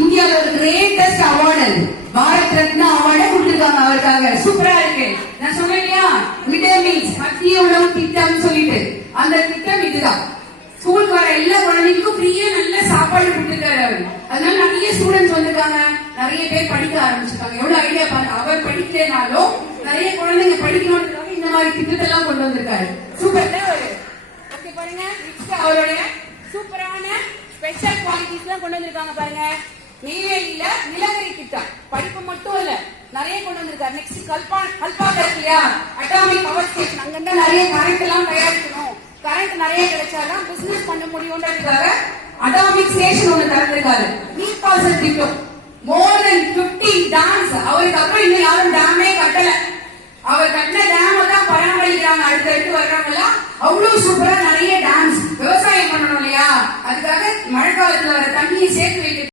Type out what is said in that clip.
இந்தியாவில் ஒரு greatest award Bharat Ratna அவார்டை கொடுத்திருக்காங்க அவருக்காக. சூப்பரா இருக்கு. நான் சொன்னேன் இல்லையா, மிட் டே மீல்ஸ் மத்திய உணவு திட்டம் சொல்லிட்டு, அந்த திட்டம் இதுதான். ஸ்கூலுக்கு வர எல்லா குழந்தைங்களுக்கும் ஃப்ரீயா நல்ல சாப்பாடு கொடுத்துருக்காரு அவர். அதனால நிறைய ஸ்டூடெண்ட்ஸ் வந்திருக்காங்க, நிறைய பேர் படிக்க ஆரம்பிச்சிருக்காங்க. எவ்வளவு ஐடியா பாருங்க. அவர் படிக்கலனாலும் நிறைய குழந்தைங்க படிக்கணும்ன்றதுக்காக இந்த மாதிரி திட்டத்தை எல்லாம் கொண்டு வந்திருக்காரு. சூப்பர். ஓகே பாருங்க, அவருடைய சூப்பரான ஸ்பெஷல் குவாலிட்டிஸ் எல்லாம் கொண்டு வந்திருக்காங்க பாருங்க. நெய்வேலியில நிலக்கரி திட்டம் படிப்பு மட்டும் இல்ல, நிறைய கொண்டு வந்திருக்காரு. நெக்ஸ்ட் கல்பா இல்லையா, அட்டாமிக் பவர் ஸ்டேஷன், அங்கிருந்தா நிறைய கரண்ட் எல்லாம் தயாரிக்கணும், கரண்ட் நிறைய கிடைச்சாதான் பிசினஸ் பண்ண முடியும்ன்றதுக்காக அட்டாமிக் ஸ்டேஷன் ஒண்ணு திறந்திருக்காரு. நீர் பாசன திட்டம் மோர் தென் 50 டேம்ஸ். அவருக்கு அப்புறம் இன்னும் யாரும் டேமே கட்டல. அவர் கட்டின டேம் தான் பராமரிக்கிறாங்க. அடுத்தடுத்து வர்றவங்க அவ்வளவு சூப்பரா நிறைய டேம்ஸ். விவசாயம் பண்ணணும் இல்லையா, அதுக்காக மழை காலத்துல வர தண்ணியை சேர்த்து வைக்க